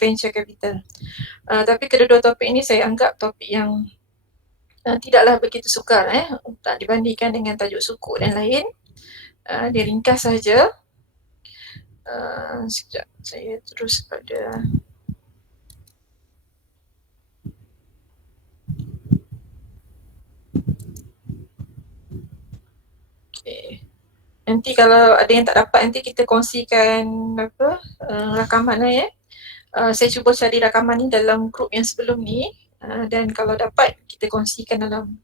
venture capital. Tapi kedua-dua topik ini saya anggap topik yang tidaklah begitu sukar tak dibandingkan dengan tajuk suku dan lain. Dia ringkas saja. Sekejap, saya terus pada okay. Nanti kalau ada yang tak dapat, nanti kita kongsikan rakaman saya cuba cari rakaman ni dalam grup yang sebelum ni, dan kalau dapat kita kongsikan dalam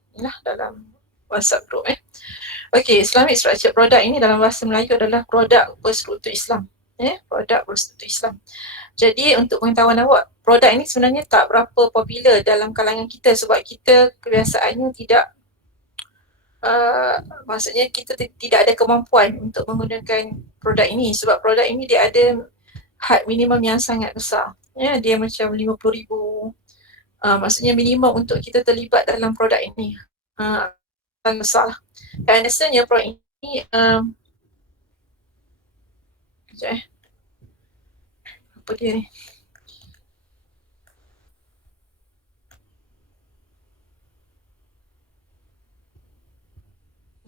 WhatsApp group. Okay, Islamic Structured Product ini dalam bahasa Melayu adalah produk berstruktur Islam. Produk berstruktur Islam. Jadi untuk pengetahuan awak, produk ini sebenarnya tak berapa popular dalam kalangan kita sebab kita kebiasaannya tidak maksudnya kita tidak ada kemampuan untuk menggunakan produk ini sebab produk ini dia ada had minimum yang sangat besar. Dia macam 50,000. Maksudnya minimum untuk kita terlibat dalam produk ini sangat besar. Dan understandnya produk ini apa dia ni?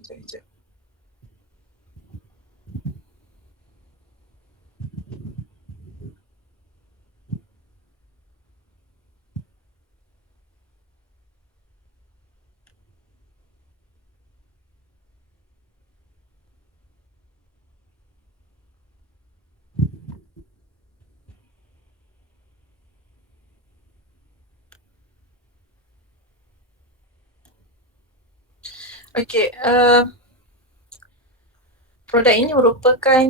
Sekejap. Okay, produk ini merupakan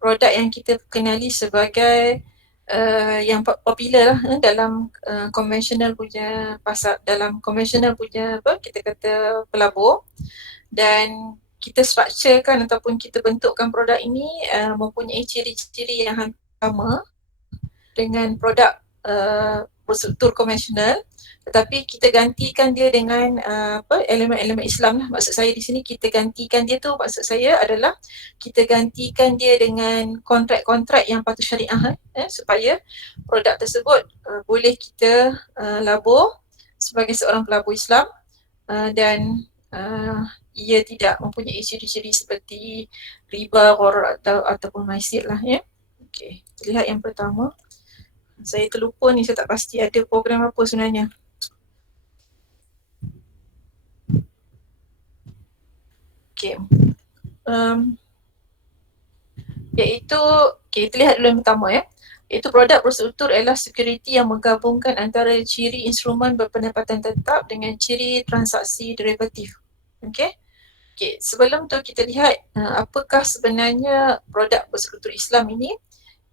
produk yang kita kenali sebagai yang popular dalam konvensional punya pasar, dalam konvensional punya kita kata pelabur, dan kita structurekan ataupun kita bentukkan produk ini mempunyai ciri-ciri yang hampir sama dengan produk berstruktur konvensional, tetapi kita gantikan dia dengan elemen-elemen Islam lah. Maksud saya di sini kita gantikan dia tu, maksud saya adalah kita gantikan dia dengan kontrak-kontrak yang patut syariah supaya produk tersebut boleh kita labur sebagai seorang pelabur Islam dan ia tidak mempunyai ciri-ciri seperti riba, gharar ataupun maisir lah Okay, kita lihat yang pertama. Saya terlupa ni, saya tak pasti ada program apa sebenarnya. Okay. Iaitu, kita lihat dulu yang pertama iaitu produk berstruktur adalah security yang menggabungkan antara ciri instrumen berpendapatan tetap dengan ciri transaksi derivatif. Okay, sebelum tu kita lihat apakah sebenarnya produk berstruktur Islam ini.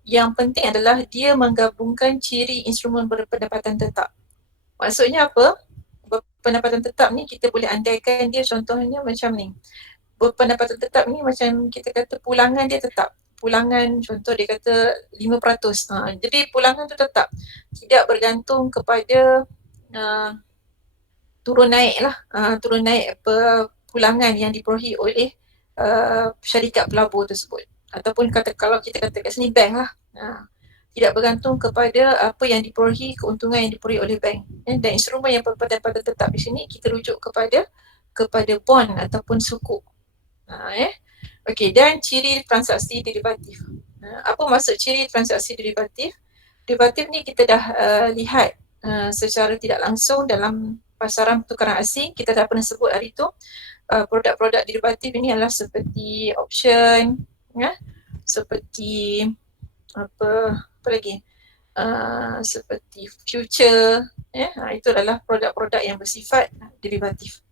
Yang penting adalah dia menggabungkan ciri instrumen berpendapatan tetap. Maksudnya apa? Berpendapatan tetap ni kita boleh andaikan dia contohnya macam ni. Berpendapatan tetap ni macam kita kata pulangan dia tetap. Pulangan contoh dia kata 5%. Jadi pulangan tu tetap. Tidak bergantung kepada turun naik lah. Turun naik pulangan yang diperolehi oleh syarikat pelabur tersebut. Ataupun kalau kita kata kat sini bank lah. Tidak bergantung kepada apa yang diperolehi, keuntungan yang diperolehi oleh bank. Dan instrumen yang berpendapatan tetap di sini kita rujuk kepada bond ataupun sukuk. Okey, dan ciri transaksi derivatif. Apa maksud ciri transaksi derivatif? Derivatif ni kita dah lihat secara tidak langsung dalam pasaran pertukaran asing. Kita dah pernah sebut hari tu. Produk-produk derivatif ini adalah seperti option, seperti apa lagi, seperti future, itu adalah produk-produk yang bersifat derivatif.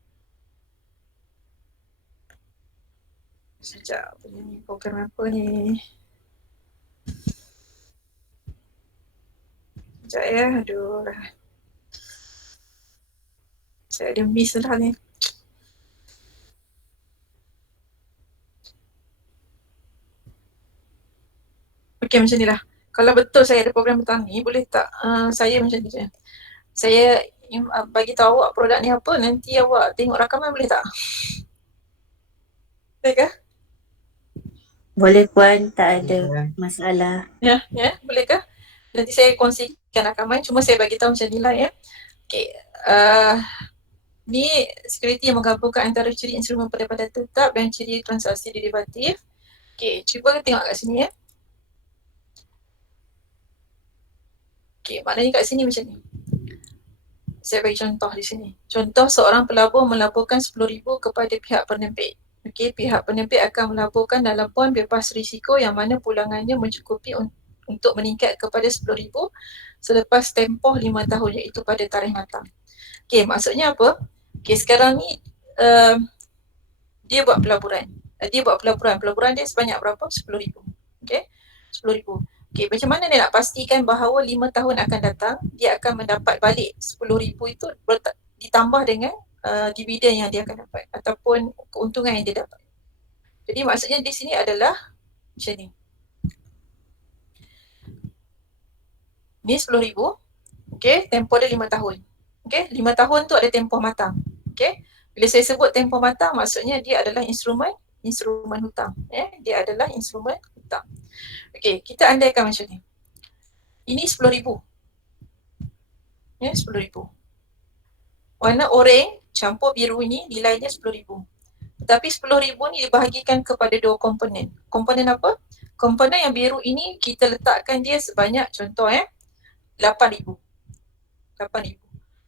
Sekejap, ni program apa ni? Sekejap aduh. Saya ada miss dah ni. Okey, macam ni lah. Kalau betul saya ada program petang ni, boleh tak saya macam ni je. Saya bagi tahu awak produk ni apa, nanti awak tengok rakaman boleh tak? Boleh ke? Boleh Puan, tak ada masalah. Ya, boleh ke? Nanti saya kongsikan rakaman, cuma saya bagi tahu macam ni lah ya. Okay. Ni security yang menggabungkan antara ciri instrumen pendapatan tetap dan ciri transaksi derivatif. Okay, cuba tengok kat sini ya. Okay, maknanya kat sini macam ni. Saya bagi contoh di sini. Contoh seorang pelabur melaburkan 10,000 kepada pihak penerbit. Okey, pihak penerbit akan melaburkan dalam pon bebas risiko yang mana pulangannya mencukupi untuk meningkat kepada 10,000 selepas tempoh 5 tahun iaitu pada tarikh matang. Okey, maksudnya apa? Okey, sekarang ni dia buat pelaburan. Pelaburan dia sebanyak berapa? 10,000. Okey, 10,000. Okey, macam mana dia nak pastikan bahawa 5 tahun akan datang dia akan mendapat balik 10,000 itu ditambah dengan dividen yang dia akan dapat ataupun keuntungan yang dia dapat. Jadi maksudnya di sini adalah macam ni. Ni 10,000. Okey, tempoh dia 5 tahun. Okey, 5 tahun tu ada tempoh matang. Okey. Bila saya sebut tempoh matang maksudnya dia adalah instrumen hutang. Dia adalah instrumen hutang. Okey, kita andaikan macam ni. Ini 10,000. 10,000. Warna oranye campur biru ni nilainya 10,000. Tetapi 10,000 ni dibahagikan kepada dua komponen. Komponen apa? Komponen yang biru ini kita letakkan dia sebanyak contoh 8,000. 8,000.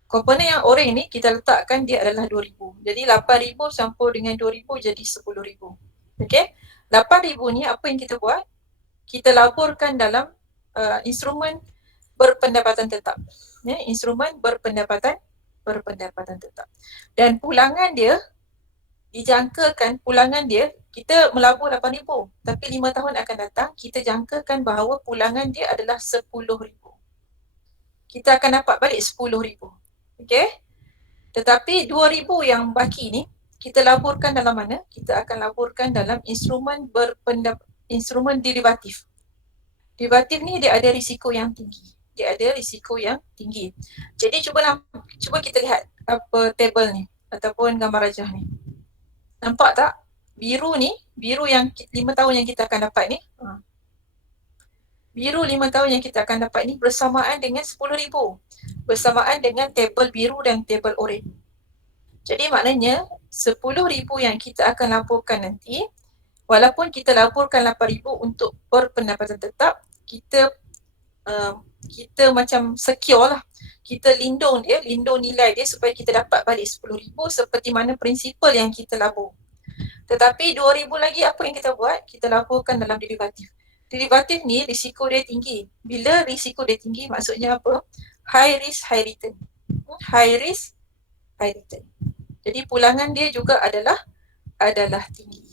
Komponen yang oranye ni kita letakkan dia adalah 2,000. Jadi 8,000 campur dengan 2,000 jadi 10,000. Okey? 8,000 ni apa yang kita buat? Kita laburkan dalam instrumen berpendapatan tetap. Instrumen berpendapatan tetap. Dan pulangan dia dijangkakan pulangan dia kita melabur 8,000 tapi 5 tahun akan datang kita jangkakan bahawa pulangan dia adalah 10,000. Kita akan dapat balik 10,000. Okey? Tetapi 2,000 yang baki ni kita laburkan dalam mana? Kita akan laburkan dalam instrumen instrumen derivatif. Derivatif ni dia ada risiko yang tinggi. Jadi cuba kita lihat apa table ni ataupun gambar rajah ni. Nampak tak? Biru ni, biru yang 5 tahun yang kita akan dapat ni. Biru 5 tahun yang kita akan dapat ni bersamaan dengan 10,000. Bersamaan dengan table biru dan table oranye. Jadi maknanya 10,000 yang kita akan laporkan nanti, walaupun kita laporkan 8,000 untuk berpendapatan tetap, kita macam secure lah. Kita lindung nilai dia supaya kita dapat balik 10,000 seperti mana prinsipal yang kita labur. Tetapi 2,000 lagi apa yang kita buat? Kita laporkan dalam derivatif. Derivatif ni risiko dia tinggi. Bila risiko dia tinggi maksudnya apa? High risk, high return. High risk, high return. Jadi pulangan dia juga adalah tinggi.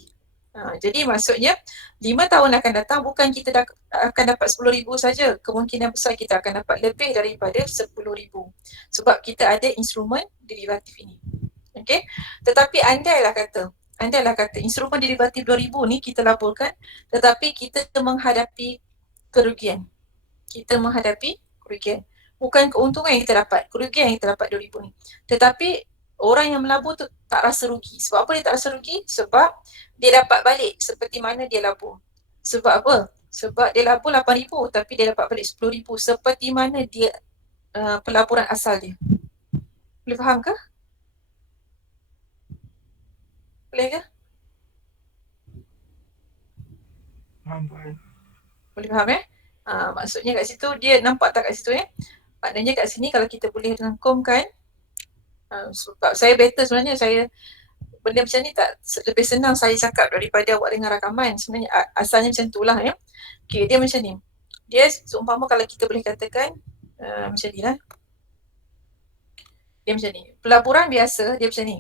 Jadi maksudnya 5 tahun akan datang bukan kita akan dapat 10,000 saja. Kemungkinan besar kita akan dapat lebih daripada 10,000. Sebab kita ada instrumen derivatif ini. Okey. Tetapi andailah kata instrumen derivatif 2,000 ni kita laporkan tetapi kita menghadapi kerugian. Bukan keuntungan yang kita dapat, kerugian yang kita dapat 2,000 ni. Tetapi orang yang melabur tu tak rasa rugi. Sebab apa dia tak rasa rugi? Sebab dia dapat balik seperti mana dia labur. Sebab apa? Sebab dia labur 8,000 tapi dia dapat balik 10,000 seperti mana dia pelaburan asal dia. Boleh faham ke? Boleh ke? Boleh faham maksudnya kat situ dia nampak tak kat situ maknanya kat sini kalau kita boleh rangkumkan sebab saya better sebenarnya benda macam ni tak lebih senang saya cakap daripada awak dengar rakaman. Sebenarnya asalnya macam tu lah Okay, dia macam ni. Dia seumpama kalau kita boleh katakan macam ni lah. Dia macam ni. Pelaburan biasa dia macam ni.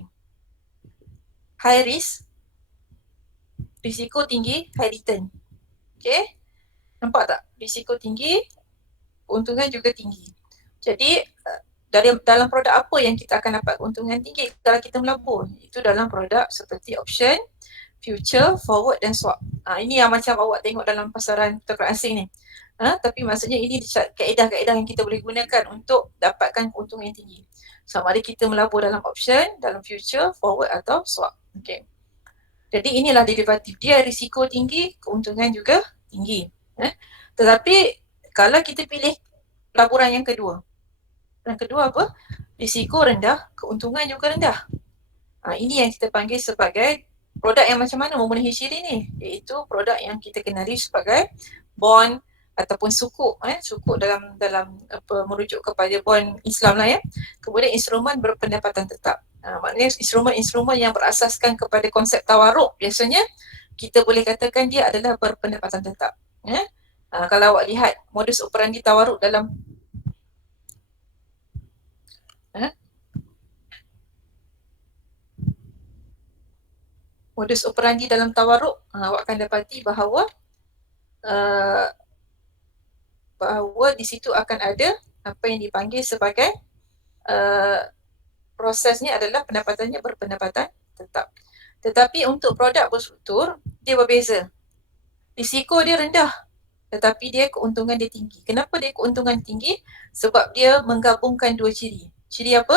High risk, risiko tinggi, high return. Okay, nampak tak? Risiko tinggi, keuntungan juga tinggi. Jadi dalam produk apa yang kita akan dapat keuntungan tinggi kalau kita melabur? Itu dalam produk seperti option, future, forward dan swap. Ini yang macam awak tengok dalam pasaran pertukaran asing ni. Tapi maksudnya ini kaedah-kaedah yang kita boleh gunakan untuk dapatkan keuntungan yang tinggi. Sama ada kita melabur dalam option, dalam future, forward atau swap. Okay. Jadi inilah derivatif. Dia risiko tinggi, keuntungan juga tinggi. Tetapi Kalau kita pilih pelaburan yang kedua, apa? Risiko rendah, keuntungan juga rendah. Ini yang kita panggil sebagai produk yang macam mana memenuhi ciri ni, iaitu produk yang kita kenali sebagai bond ataupun sukuk. Sukuk dalam apa, merujuk kepada bond Islam lah ya. Kemudian instrumen berpendapatan tetap. Maknanya instrumen-instrumen yang berasaskan kepada konsep tawaruk, biasanya kita boleh katakan dia adalah berpendapatan tetap. Kalau awak lihat modus operandi tawaruk dalam modus operandi dalam tawaruk, awak akan dapati bahawa di situ akan ada apa yang dipanggil sebagai prosesnya adalah pendapatannya berpendapatan tetap. Tetapi untuk produk berstruktur, dia berbeza. Risiko dia rendah, tetapi dia keuntungan dia tinggi. Kenapa dia keuntungan tinggi? Sebab dia menggabungkan dua ciri. Ciri apa?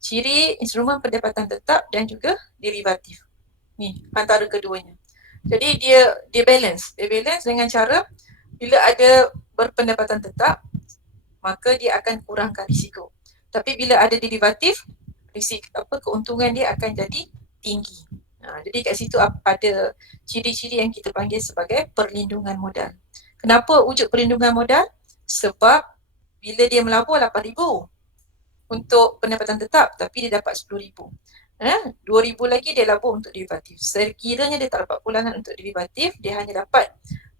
Ciri instrumen pendapatan tetap dan juga derivatif. Ni, antara keduanya. Jadi dia balance. Dia balance dengan cara bila ada berpendapatan tetap, maka dia akan kurangkan risiko. Tapi bila ada derivatif, keuntungan dia akan jadi tinggi. Jadi kat situ ada ciri-ciri yang kita panggil sebagai perlindungan modal. Kenapa wujud perlindungan modal? Sebab bila dia melabur 8,000 untuk pendapatan tetap, tapi dia dapat 10,000. 2,000 lagi dia labur untuk derivatif. Sekiranya dia tak dapat pulangan untuk derivatif, dia hanya dapat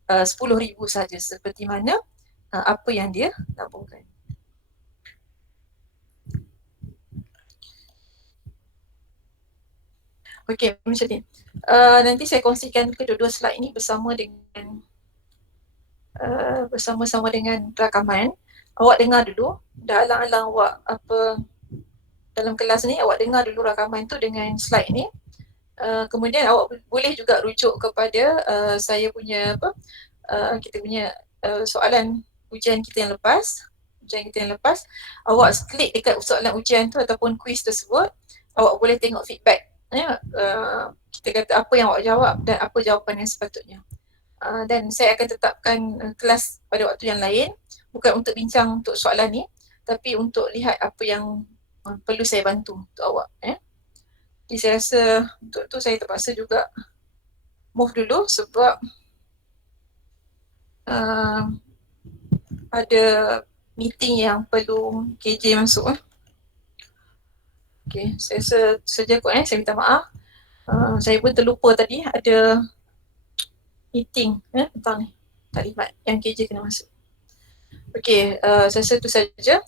10,000 saja, seperti mana apa yang dia laburkan. Okey, macam ni. Nanti saya kongsikan kedua-dua slide ini bersama dengan bersama-sama dengan rakaman. Awak dengar dulu, dah alang-alang awak dalam kelas ni, awak dengar dulu rakaman tu dengan slide ni. Kemudian awak boleh juga rujuk kepada saya punya kita punya soalan ujian kita yang lepas. Awak klik dekat soalan ujian tu ataupun kuis tersebut, awak boleh tengok feedback. Kita kata apa yang awak jawab dan apa jawapan yang sepatutnya. Dan saya akan tetapkan kelas pada waktu yang lain, bukan untuk bincang untuk soalan ni, tapi untuk lihat apa yang perlu saya bantu untuk awak. Jadi saya rasa untuk tu saya terpaksa juga move dulu sebab ada meeting yang perlu KJ masuk. Okay, saya rasa saja kot saya minta maaf. Saya pun terlupa tadi ada meeting tentang ni, taklimat yang KJ kena masuk. Okey, saya rasa itu saja.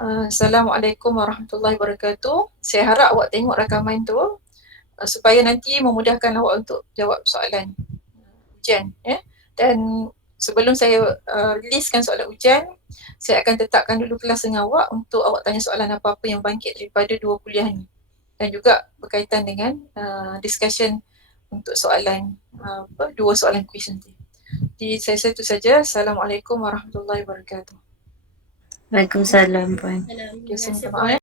Assalamualaikum warahmatullahi wabarakatuh. Saya harap awak tengok rakaman tu supaya nanti memudahkan awak untuk jawab soalan ujian. Dan sebelum saya riliskan soalan ujian, saya akan tetapkan dulu kelas dengan awak untuk awak tanya soalan apa-apa yang bangkit daripada dua kuliah ni. Dan juga berkaitan dengan discussion untuk soalan dua soalan kuis nanti. Jadi saya rasa itu saja. Assalamualaikum warahmatullahi wabarakatuh. Waalaikumsalam, Puan. Okay, saya minta maaf.